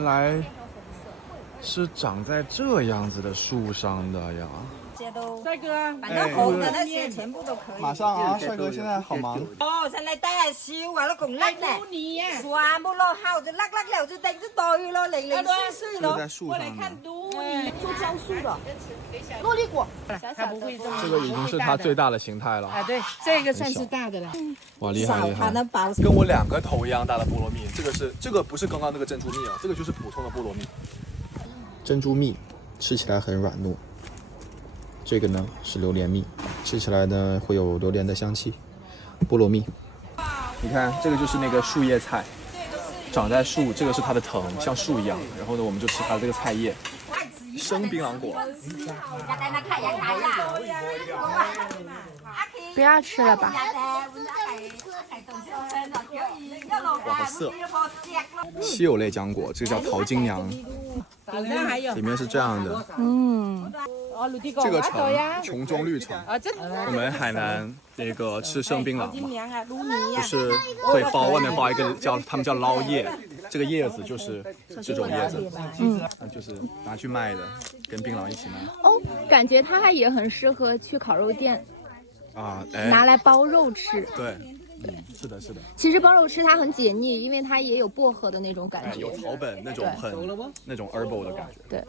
原来是长在这样子的树上的呀。帅哥，反正红的那些全部都可以。马上啊，帅哥现在好忙。哦，真係低下燒啊，都咁甩咧，全部落後就甩了就頂住對咯，零零碎碎咯。就在树上呢。做酵素的，诺丽果。它不会这么。这个已经是它最大的形态了。啊，对，这个算是大的了。哇，厉害厉害！能保跟我2个头一样大的菠萝蜜，这个不是刚刚那个珍珠蜜啊，这个就是普通的菠萝蜜。珍珠蜜吃起来很软糯。这个呢是榴莲蜜，吃起来呢会有榴莲的香气。菠萝蜜，你看这个就是那个树叶菜，长在树，这个是它的藤，像树一样。然后呢，我们就吃它的这个菜叶。生槟榔果，不要吃了吧。哇，好涩。稀有类浆果，这个叫桃金娘，顶上还有。里面是这样的。这个橙，琼中绿橙。我们海南那个吃生槟榔嘛，就是会外面包一个他们叫捞叶，这个叶子就是这种叶子，就是拿去卖的，跟槟榔一起卖。哦，感觉它也很适合去烤肉店啊，拿来包肉吃。对。是的，是的。其实包肉吃它很解腻，因为它也有薄荷的那种感觉，有草本那种那种 herbal 的感觉。对。